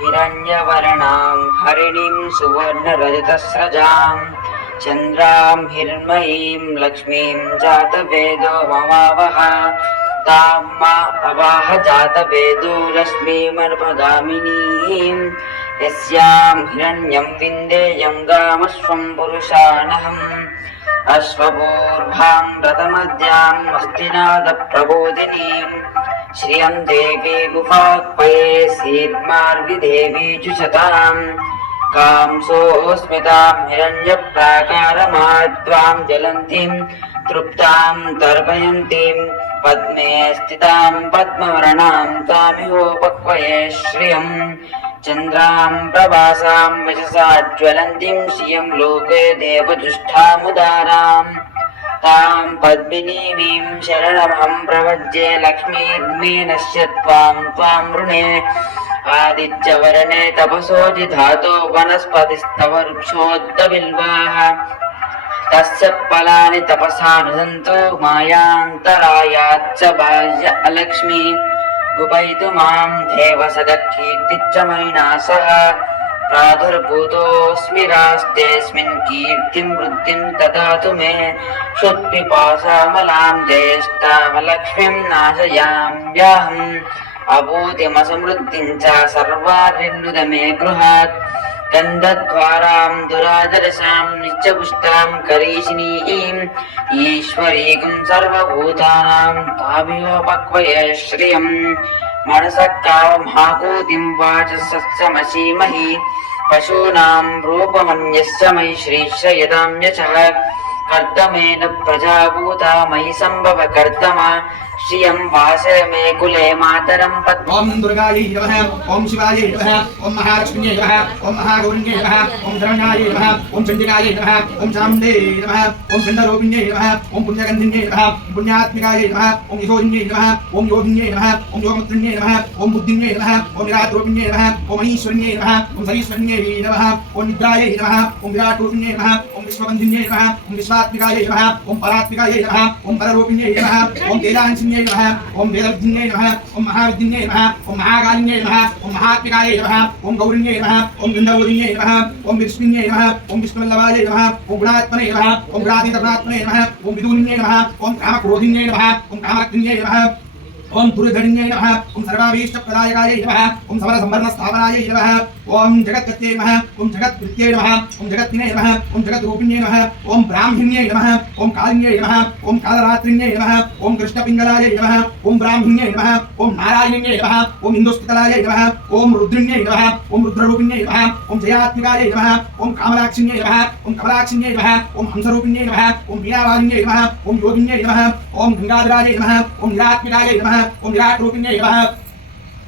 हिरण्यवर्णां हरिणीं सुवर्णरजतस्रजां चन्द्रां हिरण्मयीं लक्ष्मीं जातवेदो ममावह तां मा अवाह जातवेदो रश्मिमर्पगामिनीं यस्यां हिरण्यं विन्देयं गामश्वं पुरुषानहम् अश्वपूर्वां रथमद्यां हस्तिनादप्रबोधिनीं श्रियं देवी गुहाक्पये सीद्मार्गिदेवी जुषताम् कांसोऽस्मितां हिरण्यप्राकारमाद्वां ज्वलन्तीं तृप्तां तर्पयन्तीं पद्मे स्थितां पद्मवर्णां तामिहोपक्वये श्रियम् चन्द्रां प्रभासां वचसा ज्वलन्तीं श्रियं लोके देवजुष्ठामुदाराम् तां पद्मिनीमीं शरणमहं प्रपद्ये लक्ष्मीर्मे नश्य त्वां वृणे आदित्यवर्णे तपसोऽधिधातो वनस्पतिस्तव वृक्षोद्दबिल्वाः तस्य फलानि तपसा नुदन्तो मायान्तरायाच्च बाह्य अलक्ष्मी उपैतु मां देव सदकीर्तिच्च मयिना सह प्रादुर्भूतोऽस्मि रास्तेऽस्मिन् कीर्तिं वृद्धिं ददातु मे क्षुत्पिपासामलां ज्येष्ठामलक्ष्मीं नाशयाम्यहम् अभूतिमसमृद्धिं च सर्वारिन्नुद मे गृहात् गन्धद्वारां दुरादरसां नित्यपुष्टां करीशिनीं ईश्वरीं सर्वभूतानां ताभियोपक्वये श्रियम् मनसः काममाकूतिं वाचसस्समसीमहि पशूनां रूपमन्यस्य मयि श्रीश्रयतां यचः कर्तमेन प्रजाभूता मयि सम्भव कर्तम श्रियं वासय मे कुले मातरं पद्म। ओम दुर्गायै नमः, ओम शिवायै नमः, ओम महालक्ष्म्यै नमः, ओम महागौर्यै नमः, ओम शरण्यायै नमः, ओम चण्डिकायै नमः, ओम चामुण्डे नमः, ओम चण्डरूपिण्यै नमः, ओम पुण्यगन्धिन्यै नमः, पुण्यात्मिकायै नमः, ओम यशोदिन्यै नमः, ओम योगिन्यै नमः, ओम योगमुद्रिण्यै नमः, ओम बुद्धिन्यै नमः, ओम विराटरूपिण्यै नमः, ओम महीश्वरिण्यै नमः, ओम सरीश्वरिण्यै नमः, ओम निद्रायै नमः, ओम विराटरूपिण्यै नमः, ओम विश्वबन्धिन्यै नमः, ओम विश्वात्मिकायै नमः, ओम परात्मिकायै नमः, ओम पररूपिण्यै नमः, ओम तेजांशिन्यै नमः, ओम वेदविद्धिन्यै नमः, ओम महाविद्धिन्यै नमः, ओम महाकालिन्यै नमः, ओम महात्मिकायै नमः, ओम गौरिण्यै नमः, ओम गन्धर्वोदिन्यै नमः, ओम विष्णुन्यै नमः, ओम विष्णुवल्लभायै नमः, ओम गुणात्मने नमः, ओम गुणातीतगुणात्मने नमः, ओम विदुन्यै नमः, ओम कामक्रोधिन्यै नमः, ओम कामरक्तिन्यै नमः, ओम दुर्धन्यै नमः, ओम सर्वाभीष्टप्रदायकायै नमः, ओम समरसंवरणस्थापनायै नमः, ओम जगत्कर्त्यै नमः, ओम जगत्कृत्यै नमः, ओम जगत्पिने नमः, ओम जगद्रूपिण्यै नमः, ओम ब्राह्मण्यै नमः, ओम कालिन्यै नमः, ओम कालरात्रिण्यै नमः, ओम कृष्णपिङ्गलायै नमः, ओम ब्राह्मण्यै नमः, ओम नारायण्यै नमः, ओम इन्दुस्तलायै नमः, ओम रुद्रिण्यै नमः, ओम रुद्ररूपिण्यै नमः, ओम जयात्मिकायै नमः, ओम कामराक्षिण्यै नमः, ओम कमलाक्षिण्यै नमः, ओम हंसरूपिण्यै नमः, ओम वीणावाहिन्यै नमः, ओम योगिन्यै नमः, ओम गंगाधरायै नमः, ओम विरात्मिकायै नमः, ओम विराटरूपिण्यै नमः,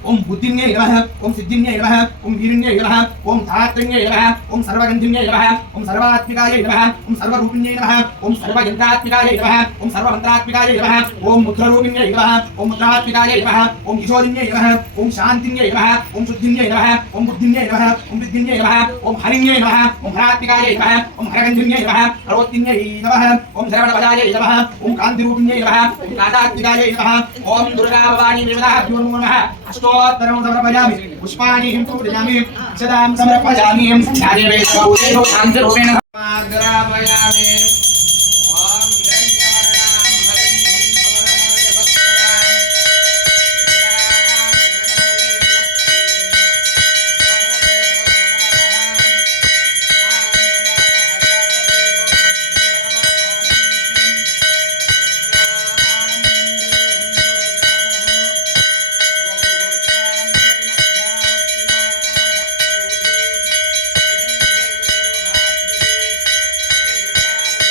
ओम बुद्धिन्यै नमः, ओम सिद्धिन्यै नमः, ओम वीरिण्यै नमः, ओम धात्रिण्यै नमः, ओम सर्वगन्धिन्यै नमः, ओम सर्वात्मिकायै नमः, ओम सर्वरूपिण्यै नमः, ओम सर्वयन्त्रात्मिकायै नमः, ओम सर्वमन्त्रात्मिकायै नमः, ओम मुद्रारूपिण्यै नमः, ओम मुद्रात्मिकायै नमः, ओम यशोदिन्यै नमः, ओम शान्तिन्यै नमः, ओम शुद्धिन्यै नमः, ओम बुद्धिन्यै नमः, ओम विद्धिन्यै नमः, ओम हरिण्यै नमः, ओम हरात्मिकायै नमः, ओम हरगन्धिन्यै नमः, सर्वोत्तिन्यै नमः, ओम सर्वणवजायै नमः, ओम कान्तिरूपिण्यै नमः, ओम कान्तात्मिकायै नमः, ओम दुर्गा भवानी निर्मलाभ्यो नमः। अष्टोत्तरं समर्पयामि, पुष्पाणि पूजयामि, सदां समर्पयामि, ध्याने सर्वभूतेषु शान्तिरूपेण समर्पयामि। ओम हिरण्यवर्णां हरिणीं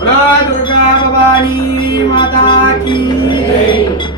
बोला दुर्गा भवानी माता की जय।